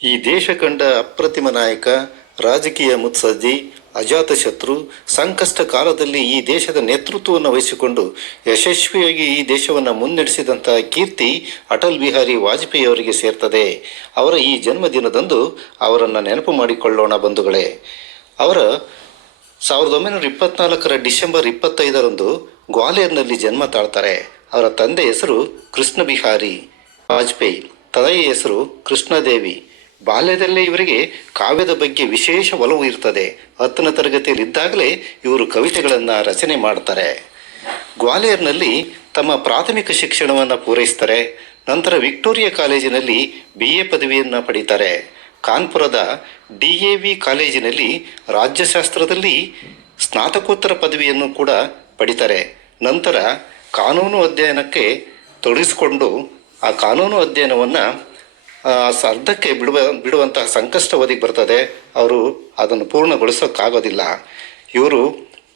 ಈ ದೇಶ ಕಂಡ ಅಪ್ರತಿಮ ನಾಯಕ, ರಾಜಕೀಯ ಮುತ್ಸದ್ದಿ, ಅಜಾತಶತ್ರು, ಸಂಕಷ್ಟ ಕಾಲದಲ್ಲಿ ಈ ದೇಶದ ನೇತೃತ್ವವನ್ನು ವಹಿಸಿಕೊಂಡು ಯಶಸ್ವಿಯಾಗಿ ಈ ದೇಶವನ್ನು ಮುನ್ನಡೆಸಿದಂತಹ ಕೀರ್ತಿ ಅಟಲ್ ಬಿಹಾರಿ ವಾಜಪೇಯಿ ಅವರಿಗೆ ಸೇರ್ತದೆ. ಅವರ ಈ ಜನ್ಮದಿನದಂದು ಅವರನ್ನು ನೆನಪು ಮಾಡಿಕೊಳ್ಳೋಣ ಬಂಧುಗಳೇ. ಅವರ 1924 ಡಿಸೆಂಬರ್ 25ರಂದು ಗ್ವಾಲಿಯರ್ನಲ್ಲಿ ಜನ್ಮ ತಾಳ್ತಾರೆ. ಅವರ ತಂದೆ ಹೆಸರು ಕೃಷ್ಣ ಬಿಹಾರಿ ವಾಜಪೇಯಿ, ತಾಯಿಯ ಹೆಸರು ಕೃಷ್ಣದೇವಿ. ಬಾಲ್ಯದಲ್ಲೇ ಇವರಿಗೆ ಕಾವ್ಯದ ಬಗ್ಗೆ ವಿಶೇಷ ಒಲವು ಇರ್ತದೆ. 10ನೇ ತರಗತಿಯಲ್ಲಿದ್ದಾಗಲೇ ಇವರು ಕವಿತೆಗಳನ್ನು ರಚನೆ ಮಾಡ್ತಾರೆ. ಗ್ವಾಲಿಯರ್ನಲ್ಲಿ ತಮ್ಮ ಪ್ರಾಥಮಿಕ ಶಿಕ್ಷಣವನ್ನು ಪೂರೈಸ್ತಾರೆ. ನಂತರ ವಿಕ್ಟೋರಿಯಾ ಕಾಲೇಜಿನಲ್ಲಿ BA ಪದವಿಯನ್ನು ಪಡೀತಾರೆ. ಕಾನ್ಪುರದ DAV ಕಾಲೇಜಿನಲ್ಲಿ ರಾಜ್ಯಶಾಸ್ತ್ರದಲ್ಲಿ ಸ್ನಾತಕೋತ್ತರ ಪದವಿಯನ್ನು ಕೂಡ ಪಡಿತಾರೆ. ನಂತರ ಕಾನೂನು ಅಧ್ಯಯನಕ್ಕೆ ತೊಡಗಿಸಿಕೊಂಡು ಆ ಕಾನೂನು ಅಧ್ಯಯನವನ್ನು ಅರ್ಧಕ್ಕೆ ಬಿಡುವಂತಹ ಸಂಕಷ್ಟ ಒದಗಿ ಬರ್ತದೆ. ಅವರು ಅದನ್ನು ಪೂರ್ಣಗೊಳಿಸೋಕ್ಕಾಗೋದಿಲ್ಲ. ಇವರು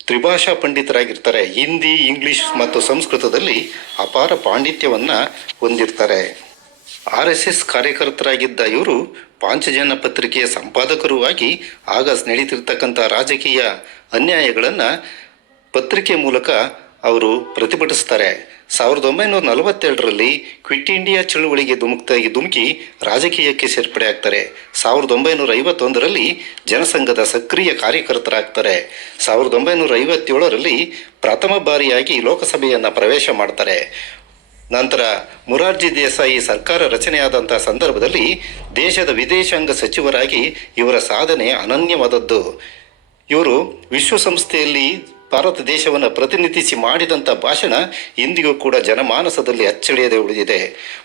ತ್ರಿಭಾಷಾ ಪಂಡಿತರಾಗಿರ್ತಾರೆ. ಹಿಂದಿ, ಇಂಗ್ಲಿಷ್ ಮತ್ತು ಸಂಸ್ಕೃತದಲ್ಲಿ ಅಪಾರ ಪಾಂಡಿತ್ಯವನ್ನು ಹೊಂದಿರ್ತಾರೆ. RSS ಕಾರ್ಯಕರ್ತರಾಗಿದ್ದ ಇವರು ಪಾಂಚಜನ್ಯ ಪತ್ರಿಕೆಯ ಸಂಪಾದಕರೂ ಆಗಿ ಆಗ ನಡೀತಿರ್ತಕ್ಕಂಥ ರಾಜಕೀಯ ಅನ್ಯಾಯಗಳನ್ನು ಪತ್ರಿಕೆ ಮೂಲಕ ಅವರು ಪ್ರತಿಭಟಿಸ್ತಾರೆ. 1942ರಲ್ಲಿ ಕ್ವಿಟ್ ಇಂಡಿಯಾ ಚಳುವಳಿಗೆ ಧುಮುಕಿ ರಾಜಕೀಯಕ್ಕೆ ಸೇರ್ಪಡೆ ಆಗ್ತಾರೆ. 1951ರಲ್ಲಿ ಜನಸಂಘದ ಸಕ್ರಿಯ ಕಾರ್ಯಕರ್ತರಾಗ್ತಾರೆ. 1957ರಲ್ಲಿ ಪ್ರಥಮ ಬಾರಿಯಾಗಿ ಲೋಕಸಭೆಯನ್ನು ಪ್ರವೇಶ ಮಾಡ್ತಾರೆ. ನಂತರ ಮೊರಾರ್ಜಿ ದೇಸಾಯಿ ಸರ್ಕಾರ ರಚನೆಯಾದಂಥ ಸಂದರ್ಭದಲ್ಲಿ ದೇಶದ ವಿದೇಶಾಂಗ ಸಚಿವರಾಗಿ ಇವರ ಸಾಧನೆ ಅನನ್ಯವಾದದ್ದು. ಇವರು ವಿಶ್ವಸಂಸ್ಥೆಯಲ್ಲಿ ಭಾರತ ದೇಶವನ್ನು ಪ್ರತಿನಿಧಿಸಿ ಮಾಡಿದಂಥ ಭಾಷಣ ಇಂದಿಗೂ ಕೂಡ ಜನಮಾನಸದಲ್ಲಿ ಅಚ್ಚಳಿಯದೆ ಉಳಿದಿದೆ.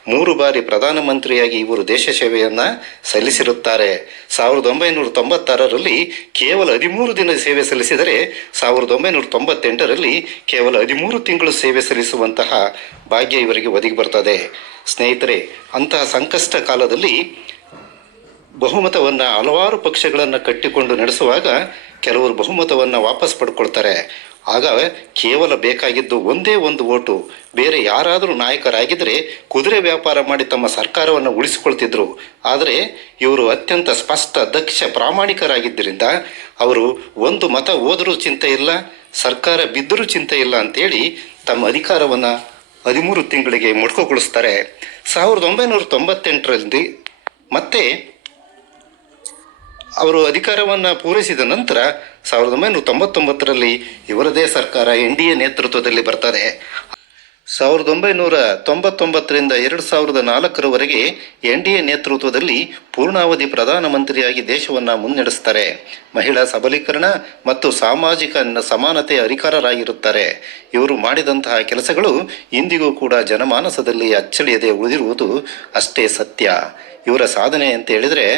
3 ಬಾರಿ ಪ್ರಧಾನಮಂತ್ರಿಯಾಗಿ ಇವರು ದೇಶ ಸೇವೆಯನ್ನು ಸಲ್ಲಿಸಿರುತ್ತಾರೆ. 1996ರಲ್ಲಿ ಕೇವಲ 13 ದಿನ ಸೇವೆ ಸಲ್ಲಿಸಿದರೆ 1998ರಲ್ಲಿ ಕೇವಲ 13 ತಿಂಗಳು ಸೇವೆ ಸಲ್ಲಿಸುವಂತಹ ಭಾಗ್ಯ ಇವರಿಗೆ ಒದಗಿ ಬರ್ತದೆ. ಸ್ನೇಹಿತರೆ, ಅಂತಹ ಸಂಕಷ್ಟ ಕಾಲದಲ್ಲಿ ಬಹುಮತವನ್ನು ಹಲವಾರು ಪಕ್ಷಗಳನ್ನು ಕಟ್ಟಿಕೊಂಡು ನಡೆಸುವಾಗ ಕೆಲವರು ಬಹುಮತವನ್ನು ವಾಪಸ್ ಪಡ್ಕೊಳ್ತಾರೆ. ಆಗ ಕೇವಲ ಬೇಕಾಗಿದ್ದು ಒಂದೇ ಒಂದು ಓಟು. ಬೇರೆ ಯಾರಾದರೂ ನಾಯಕರಾಗಿದ್ದರೆ ಕುದುರೆ ವ್ಯಾಪಾರ ಮಾಡಿ ತಮ್ಮ ಸರ್ಕಾರವನ್ನು ಉಳಿಸಿಕೊಳ್ತಿದ್ರು. ಆದರೆ ಇವರು ಅತ್ಯಂತ ಸ್ಪಷ್ಟ, ದಕ್ಷ, ಪ್ರಾಮಾಣಿಕರಾಗಿದ್ದರಿಂದ ಅವರು ಒಂದು ಮತ ಹೋದರೂ ಚಿಂತೆ ಇಲ್ಲ, ಸರ್ಕಾರ ಬಿದ್ದರೂ ಚಿಂತೆ ಇಲ್ಲ ಅಂತೇಳಿ ತಮ್ಮ ಅಧಿಕಾರವನ್ನು 13 ತಿಂಗಳಿಗೆ ಮೊಟಕುಗೊಳಿಸ್ತಾರೆ. 1998ರಲ್ಲಿ ಮತ್ತೆ ಅವರು ಅಧಿಕಾರವನ್ನು ಪೂರೈಸಿದ ನಂತರ 1999ರಲ್ಲಿ ಇವರದೇ ಸರ್ಕಾರ NDA ನೇತೃತ್ವದಲ್ಲಿ ಬರ್ತದೆ. 1999ರಿಂದ 2004ರವರೆಗೆ NDA ನೇತೃತ್ವದಲ್ಲಿ ಪೂರ್ಣಾವಧಿ ಪ್ರಧಾನಮಂತ್ರಿಯಾಗಿ ದೇಶವನ್ನು ಮುನ್ನಡೆಸ್ತಾರೆ. ಮಹಿಳಾ ಸಬಲೀಕರಣ ಮತ್ತು ಸಾಮಾಜಿಕ ಸಮಾನತೆಯ ಅಧಿಕಾರರಾಗಿರುತ್ತಾರೆ. ಇವರು ಮಾಡಿದಂತಹ ಕೆಲಸಗಳು ಇಂದಿಗೂ ಕೂಡ ಜನಮಾನಸದಲ್ಲಿ ಅಚ್ಚಳಿಯದೆ ಉಳಿದಿರುವುದು ಅಷ್ಟೇ ಸತ್ಯ. ಇವರ ಸಾಧನೆ ಅಂತ ಹೇಳಿದರೆ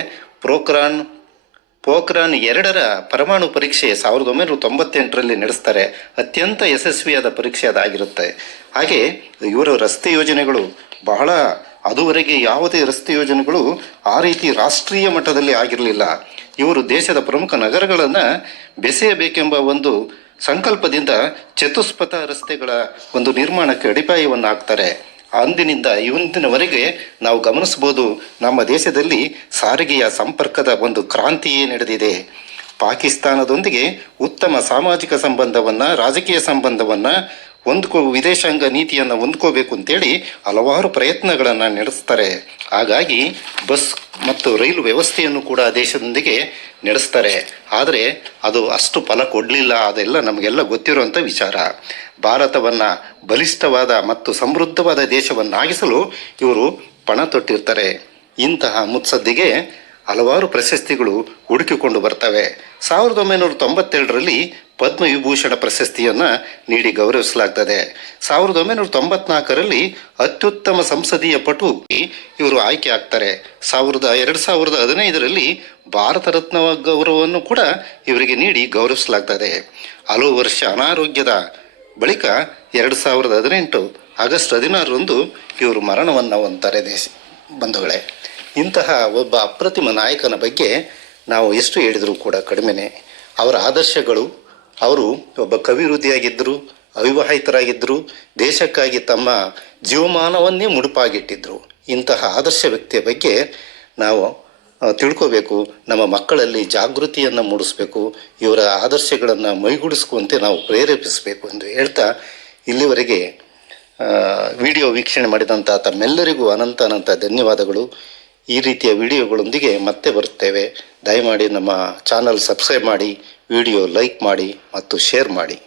ಪೋಖ್ರಾನ್ 2ರ ಪರಮಾಣು ಪರೀಕ್ಷೆ 1998ರಲ್ಲಿ ನಡೆಸ್ತಾರೆ. ಅತ್ಯಂತ ಯಶಸ್ವಿಯಾದ ಪರೀಕ್ಷೆ ಅದಾಗಿರುತ್ತೆ. ಹಾಗೆ ಇವರ ರಸ್ತೆ ಯೋಜನೆಗಳು ಬಹಳ, ಅದುವರೆಗೆ ಯಾವುದೇ ರಸ್ತೆ ಯೋಜನೆಗಳು ಆ ರೀತಿ ರಾಷ್ಟ್ರೀಯ ಮಟ್ಟದಲ್ಲಿ ಆಗಿರಲಿಲ್ಲ. ಇವರು ದೇಶದ ಪ್ರಮುಖ ನಗರಗಳನ್ನು ಬೆಸೆಯಬೇಕೆಂಬ ಒಂದು ಸಂಕಲ್ಪದಿಂದ ಚತುಷ್ಪಥ ರಸ್ತೆಗಳ ಒಂದು ನಿರ್ಮಾಣಕ್ಕೆ ಅಡಿಪಾಯವನ್ನು ಹಾಕ್ತಾರೆ. ಅಂದಿನಿಂದ ಇವತ್ತಿನವರೆಗೆ ನಾವು ಗಮನಿಸ್ಬೋದು, ನಮ್ಮ ದೇಶದಲ್ಲಿ ಸಾರಿಗೆಯ ಸಂಪರ್ಕದ ಒಂದು ಕ್ರಾಂತಿಯೇ ನಡೆದಿದೆ. ಪಾಕಿಸ್ತಾನದೊಂದಿಗೆ ಉತ್ತಮ ಸಾಮಾಜಿಕ ಸಂಬಂಧವನ್ನು, ರಾಜಕೀಯ ಸಂಬಂಧವನ್ನು ವಿದೇಶಾಂಗ ನೀತಿಯನ್ನು ಹೊಂದ್ಕೋಬೇಕು ಅಂತೇಳಿ ಹಲವಾರು ಪ್ರಯತ್ನಗಳನ್ನು ನಡೆಸ್ತಾರೆ. ಹಾಗಾಗಿ ಬಸ್ ಮತ್ತು ರೈಲು ವ್ಯವಸ್ಥೆಯನ್ನು ಕೂಡ ದೇಶದೊಂದಿಗೆ ನಡೆಸ್ತಾರೆ. ಆದರೆ ಅದು ಅಷ್ಟು ಫಲ ಕೊಡಲಿಲ್ಲ. ಅದೆಲ್ಲ ನಮಗೆಲ್ಲ ಗೊತ್ತಿರುವಂಥ ವಿಚಾರ. ಭಾರತವನ್ನು ಬಲಿಷ್ಠವಾದ ಮತ್ತು ಸಮೃದ್ಧವಾದ ದೇಶವನ್ನಾಗಿಸಲು ಇವರು ಪಣ ತೊಟ್ಟಿರ್ತಾರೆ. ಇಂತಹ ಮುತ್ಸದ್ದಿಗೆ ಹಲವಾರು ಪ್ರಶಸ್ತಿಗಳು ಹುಡುಕಿಕೊಂಡು ಬರ್ತವೆ. 1992ರಲ್ಲಿ ಪದ್ಮವಿಭೂಷಣ ಪ್ರಶಸ್ತಿಯನ್ನು ನೀಡಿ ಗೌರವಿಸಲಾಗ್ತದೆ. 1994ರಲ್ಲಿ ಅತ್ಯುತ್ತಮ ಸಂಸದೀಯ ಪಟು ಇವರು ಆಯ್ಕೆ ಆಗ್ತಾರೆ. 2015ರಲ್ಲಿ ಭಾರತ ರತ್ನ ಗೌರವವನ್ನು ಕೂಡ ಇವರಿಗೆ ನೀಡಿ ಗೌರವಿಸಲಾಗ್ತದೆ. ಹಲವು ವರ್ಷ ಅನಾರೋಗ್ಯದ ಬಳಿಕ 2018 ಆಗಸ್ಟ್ 16ರಂದು ಇವರು ಮರಣವನ್ನು ಹೊಂದ್ತಾರೆ. ಬಂಧುಗಳೇ, ಇಂತಹ ಒಬ್ಬ ಅಪ್ರತಿಮ ನಾಯಕನ ಬಗ್ಗೆ ನಾವು ಎಷ್ಟು ಹೇಳಿದರೂ ಕೂಡ ಕಡಿಮೆನೆ. ಅವರ ಆದರ್ಶಗಳು, ಅವರು ಒಬ್ಬ ಕವಿವೃದ್ಧಿಯಾಗಿದ್ದರು, ಅವಿವಾಹಿತರಾಗಿದ್ದರು, ದೇಶಕ್ಕಾಗಿ ತಮ್ಮ ಜೀವಮಾನವನ್ನೇ ಮುಡುಪಾಗಿಟ್ಟಿದ್ದರು. ಇಂತಹ ಆದರ್ಶ ವ್ಯಕ್ತಿಯ ಬಗ್ಗೆ ನಾವು ತಿಳ್ಕೋಬೇಕು, ನಮ್ಮ ಮಕ್ಕಳಲ್ಲಿ ಜಾಗೃತಿಯನ್ನು ಮೂಡಿಸಬೇಕು, ಇವರ ಆದರ್ಶಗಳನ್ನು ಮೈಗೂಡಿಸುವಂತೆ ನಾವು ಪ್ರೇರೇಪಿಸಬೇಕು ಎಂದು ಹೇಳ್ತಾ ಇಲ್ಲಿವರೆಗೆ ವಿಡಿಯೋ ವೀಕ್ಷಣೆ ಮಾಡಿದಂಥ ತಮ್ಮೆಲ್ಲರಿಗೂ ಅನಂತ ಧನ್ಯವಾದಗಳು. ಈ ರೀತಿಯ ವಿಡಿಯೋಗಳೊಂದಿಗೆ ಮತ್ತೆ ಬರುತ್ತೇವೆ. ದಯಮಾಡಿ ನಮ್ಮ ಚಾನಲ್ ಸಬ್ಸ್ಕ್ರೈಬ್ ಮಾಡಿ, ವಿಡಿಯೋ ಲೈಕ್ ಮಾಡಿ ಮತ್ತು ಶೇರ್ ಮಾಡಿ.